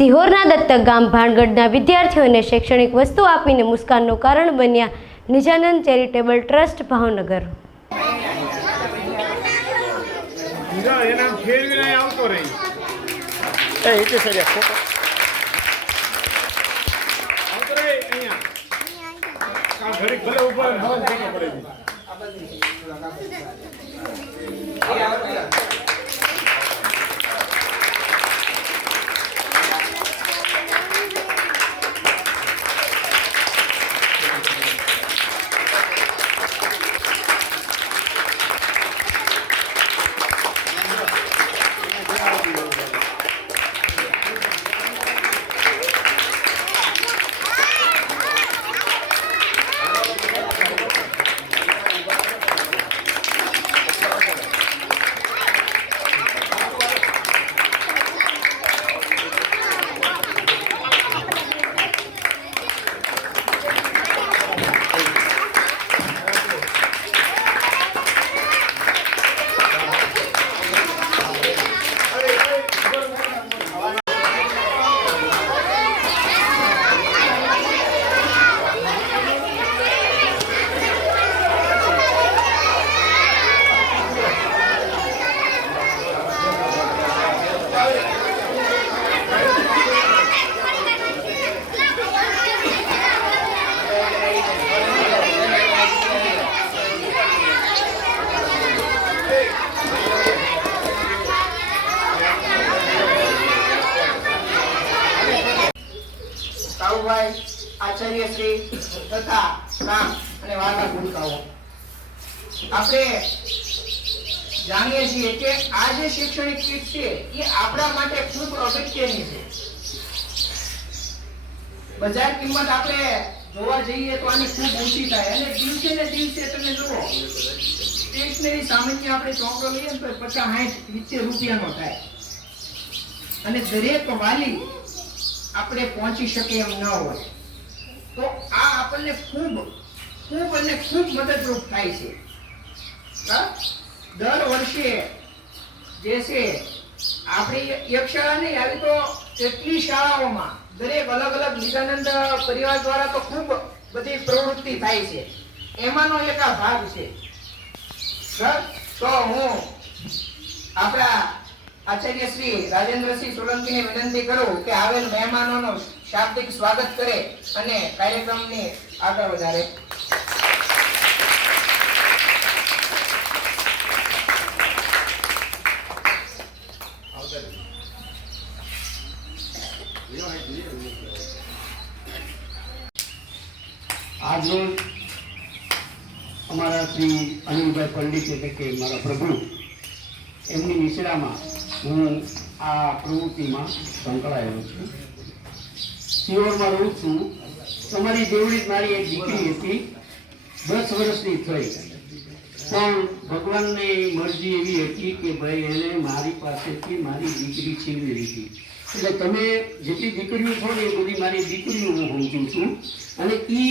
સિહોરના દત્તક ગામ ભાણગઢના વિદ્યાર્થીઓને શૈક્ષણિક વસ્તુ આપીને મુસ્કાનનું કારણ બન્યા નિજાનંદ ચેરિટેબલ ટ્રસ્ટ ભાવનગર. આચાર્ય શ્રી તથા નામ અને વાલા ભૂલકાઓ આપણે જાણીએ છીએ કે આ જે શૈક્ષણિક કીટ છે એ આપણા માટે ખૂબ અગત્યની છે. બજાર કિંમત આપણે જોવા જઈએ તો આની ખૂબ ઊંચી થાય અને દિવસે ને દિવસે તમે જુઓ સ્ટેશનરી સામાન્ય આપણે ચોપડો લઈએ તો 50, 60, 70 રૂપિયાનો થાય અને દરેક વાલી આપણે પહોંચી શકે એમ ન હોય. તો આ આપણને ખૂબ મદદરૂપ થાય છે. દર વર્ષે જે છે આપણી એક શાળા નહીં આવી તો એટલી શાળાઓમાં દરેક અલગ અલગ નિજાનંદ પરિવાર દ્વારા તો ખૂબ બધી પ્રવૃત્તિ થાય છે. એમાંનો એક આ ભાગ છે. તો હું આપણા આચાર્ય શ્રી રાજેન્દ્રસિંહ સોલંકીને વિનંતી કરું કે આવેલ મહેમાનોનો શાબ્દિક સ્વાગત કરે અને કાર્યક્રમને આગળ વધારે. આજરોજ અમારા શ્રી અનિલભાઈ પંડિત એટલે કે મારા પ્રભુ એમની નિશ્રામાં હું આ પ્રવૃત્તિમાં સંકળાયેલો છું. સિહોરમાં રહું છું. તમારી જેવડી મારી એક દીકરી હતી, 10 વર્ષની થઈ, પણ ભગવાનની મરજી એવી હતી કે ભાઈ એને મારી પાસેથી મારી દીકરી છીનવી લીધી. એટલે તમે જેટલી દીકરીઓ છો ને એ બધી મારી દીકરીઓ હું સમજું છું. અને એ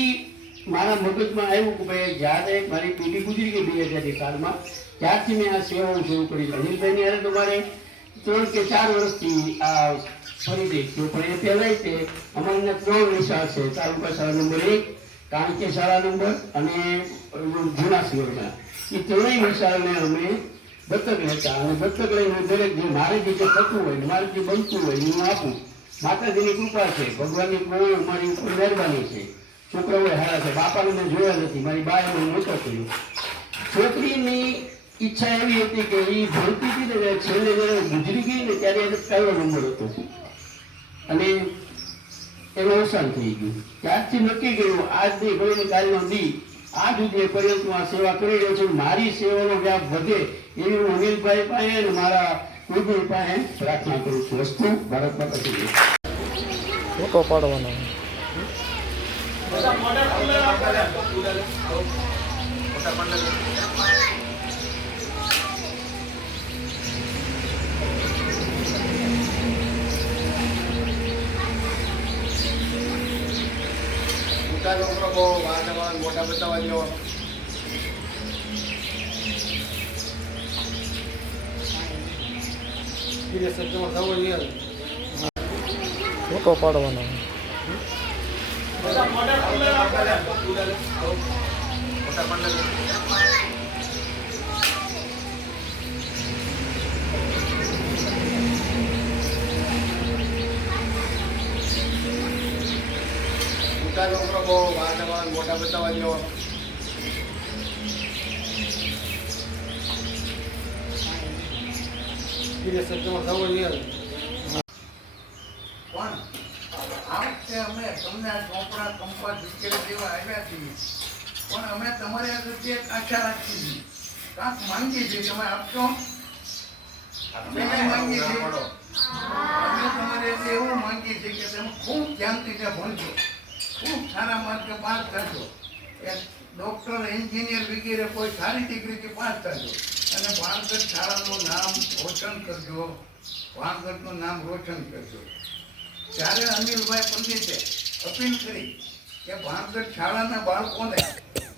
મારા મગજમાં આવ્યું કે ભાઈ જ્યારે મારી પેઢી ગુજરી ગઈ 2004માં ત્યારથી મેં આ સેવાઓ શરૂ કરી. અનિલભાઈની હારે તો મારે 3 કે 4 વર્ષથી આ ફરી છું, પણ એ પહેલાં તે અમારી 3 નિશાળ છે. તાલુકા શાળા નંબર 1, કાણકે શાળા નંબર અને જૂના સિહોરના. એ 3 નિશાળને અમે દત્તક લેતા અને દત્તક લઈને દરેક જે મારે જે થતું હોય મારે જે બનતું હોય હું આપું. માતાજીની કૃપા છે, ભગવાનની બહુ અમારી ઉપર મહેરબાની છે. છોકરાઓ હારા છે. બાપાને મેં જોયા નથી, મારી બાએ મને નહોતો કર્યું. છોકરીની ઈચ્છા એવી હતી કે એ ભણતી હતી ને છેલ્લે જયારે ગુજરી ગઈ ને ત્યારે એને 1લો નંબર હતો અને એનું અવસાન થઈ ગયું. ત્યારથી નક્કી કર્યું આજની ઘડીની કાર્યનો દી આ સુધી પર્યંત હું આ સેવા કરી રહ્યો છું. મારી સેવાનો વ્યાપ વધે એવી હું અનિલભાઈ પાસે અને મારા કુલગુરુ પાસે પ્રાર્થના કરું છું. વસ્તુ ભારત માતા કી ફોટો પાડવાનો. છોકરા બહુ વારંવાર મોટા બતાવવા જેવો. ધીરે સજ્જમાં થવો જોઈએ. ફોટો પાડવાનો. મોટા બતાવવા દો. પણ આ વખતે અમે તમને આ ચોપડા કંપાસ વિકેટ દેવા આવ્યા છીએ, પણ અમે તમારી આગળથી એક આશા રાખીએ છીએ, કાંક માંગીએ છીએ, તમે આપશો? અમે માંગીએ છીએ, અમે તમારે એવું માંગીએ છીએ કે તમે ખૂબ ધ્યાનથી ત્યાં ભણજો, ખૂબ સારા માર્કે પાસ કરજો, એક ડૉક્ટર, એન્જિનિયર વગેરે કોઈ સારી ડિગ્રીથી પાસ કરજો અને ભાણગઢ શાળાનું નામ રોશન કરજો, ભાણગઢનું નામ રોશન કરજો. ત્યારે અનિલભાઈ પંડિતે અપીલ કરી કે ભાણગઢ શાળાના બાળકોને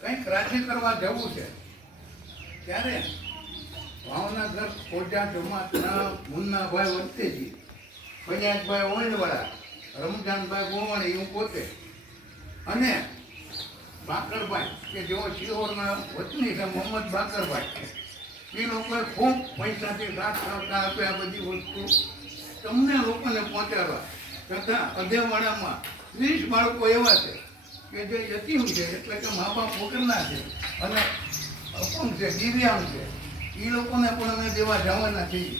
કંઈક રાજી કરવા જવું છે, ત્યારે ભાવનગર ખોજા જમાતના મુન્નાભાઈ વસ્તેજી, ફૈયાજભાઈ ઓઈલવાળા, રમજાનભાઈ ગોવાણી, હું પોતે અને બાકરભાઈ કે જેઓ શિહોરના વતની છે, મોહમ્મદ બાકરભાઈ, એ લોકોએ ખૂબ પૈસાથી સાથ સહકાર આપ્યા બધી વસ્તુ તમને લોકોને પહોંચાડવા. તથા અધેવાડામાં 30 બાળકો એવા છે કે જે યતીમ છે, એટલે કે મા બાપ વગરના છે અને અપંગ છે, દિવ્યાંગ છે, એ લોકોને પણ અમે દેવા જવાના છીએ.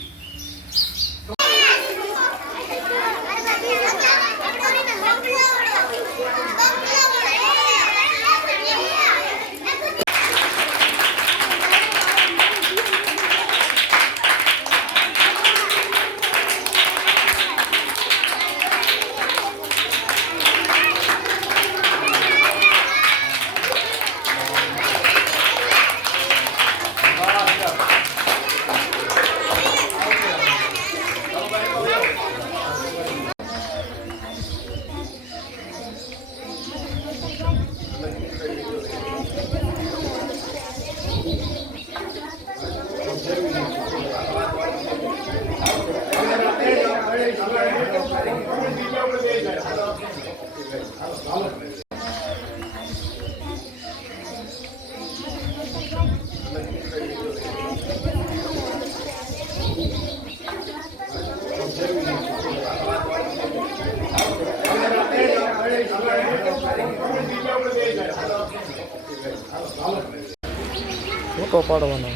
ફોટો પાડવાનો.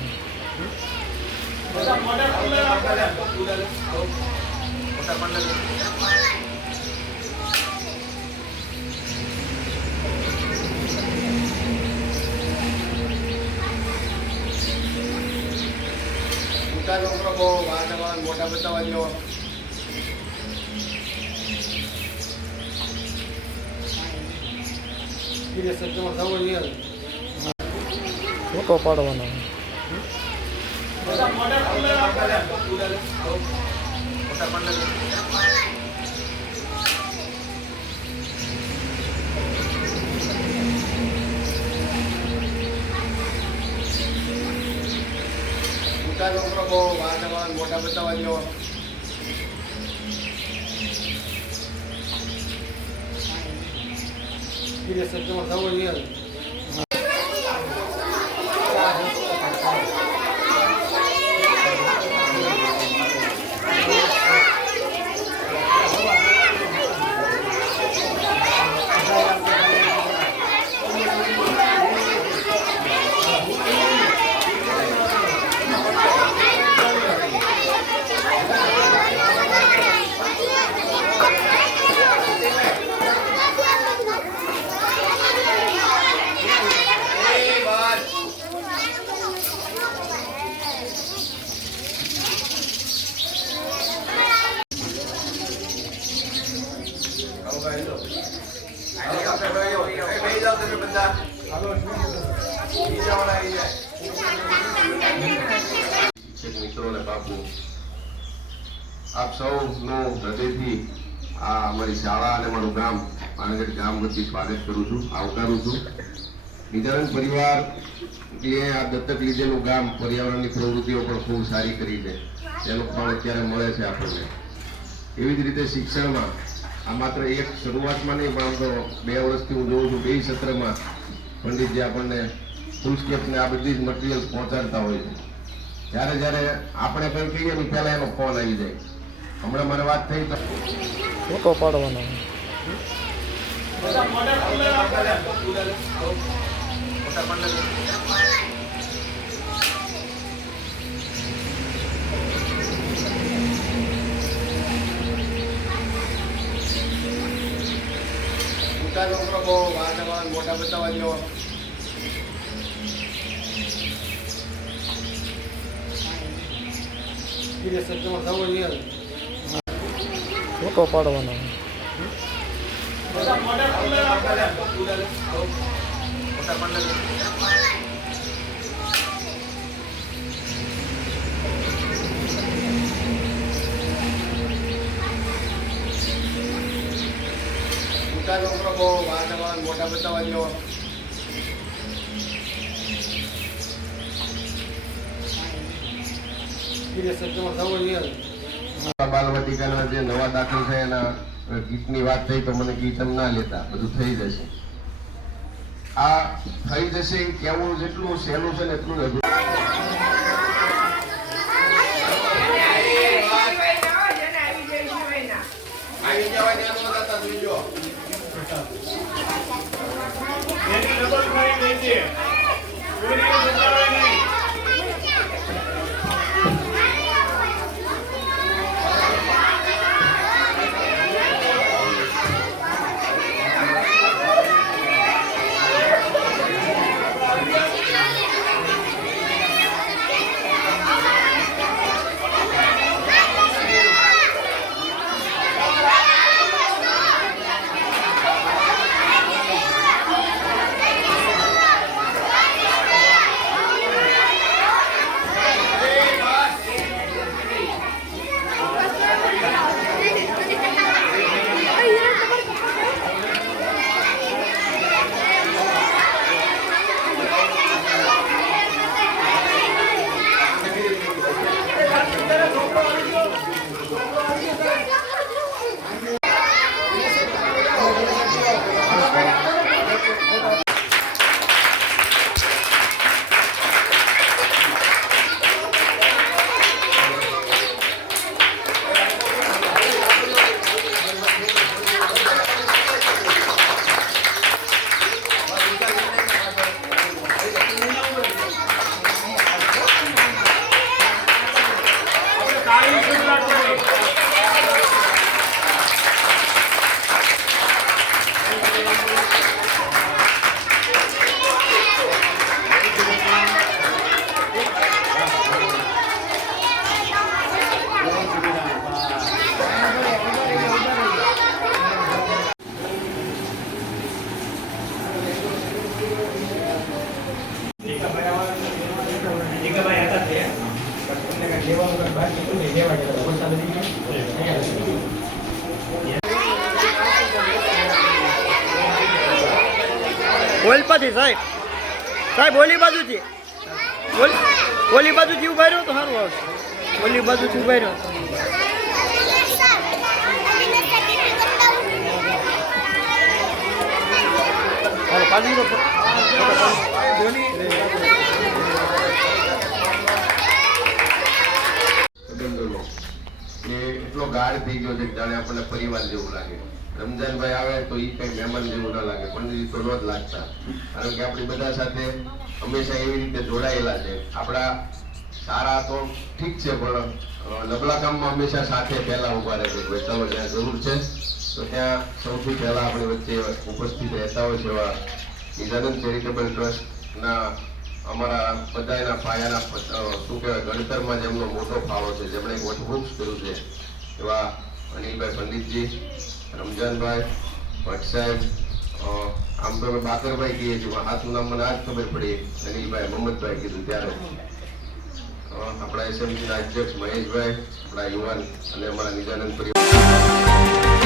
મોટા બતાવવા દો. ફોટો પાડવાનો. મોટા બતાવવા દો. મિત્રો અને બાપુ, આપ સૌનો હૃદયથી આ અમારી શાળા અને મારું ગામ ભાણગઢ ગામ વતી સ્વાગત કરું છું, આવકારું છું. નિજાનંદ પરિવાર એટલે આ દત્તક લીધેલું ગામ પર્યાવરણની પ્રવૃત્તિઓ પણ ખૂબ સારી કરી છે, તેનું ફળ અત્યારે મળે છે આપણને. એવી જ રીતે શિક્ષણમાં આ માત્ર એક શરૂઆતમાં નહીં, પણ આમ તો 2 વર્ષથી હું જોઉં છું 2 સત્રમાં પંડિતજી આપણને ફૂલ સ્કેપને આ બધી જ મટીરિયલ પહોંચાડતા હોય છે. જ્યારે આપણે કંઈ કહીએ ને પહેલા એનો ફોન આવી જાય. હમણાં મને વાત થઈ તો ફોટો પાડવાનો. મોટા બતાવવા દો. ફોટો પાડવાનો. મોટા બતાવવા દો. બાલવાટિકાના જે નવા દાખલ થયા એના કીટની વાત થઈ તો મને કીટ ના લેતા, બધું થઈ જશે. આ થઈ જશે કેવું જેટલું સહેલું છે ને એટલું અઘરું. ઓલપાથી સાહેબ ઓલી બાજુથી ઓલી બાજુથી ઉભા રહ્યો તો સારું આવશે. ઓલી બાજુથી ઉભા રહ્યો એટલો ગાઢ થઈ ગયો છે જાણે આપણને પરિવાર જેવું લાગે. રમજાનભાઈ આવે તો એ કઈ મહેમાન જેવું ના લાગે, પંડિત તો ન જ લાગતા, કારણ કે આપણી બધા સાથે હંમેશા એવી રીતે જોડાયેલા છે. આપણા સારા તો ઠીક છે, પણ નબળા કામમાં હંમેશા સાથે પહેલા ઉભા રહે છે. ચાલો જ્યાં જરૂર છે તો ત્યાં સૌથી પહેલા આપણી વચ્ચે ઉપસ્થિત રહેતા હોય છે એવા નિજાનંદ ચેરિટેબલ ટ્રસ્ટના અમારા બધાના પાયાના શું કહેવાય ગણતરમાં જેમનો મોટો ફાળો છે, જેમણે એક વટવૃક્ષ કર્યું છે એવા અનિલભાઈ પંડિતજી, રમજાનભાઈ ભટ્ટ સાહેબ, આમ તો અમે બાકરભાઈ કહીએ છીએ, હાથનું નામ મને આજ ખબર પડી, અનિલભાઈ મોહમ્મદભાઈ કીધું ત્યારે. આપણા એસએમસીના અધ્યક્ષ મહેશભાઈ, આપણા યુવાન અને અમારા નિજાનંદ પરિવાર.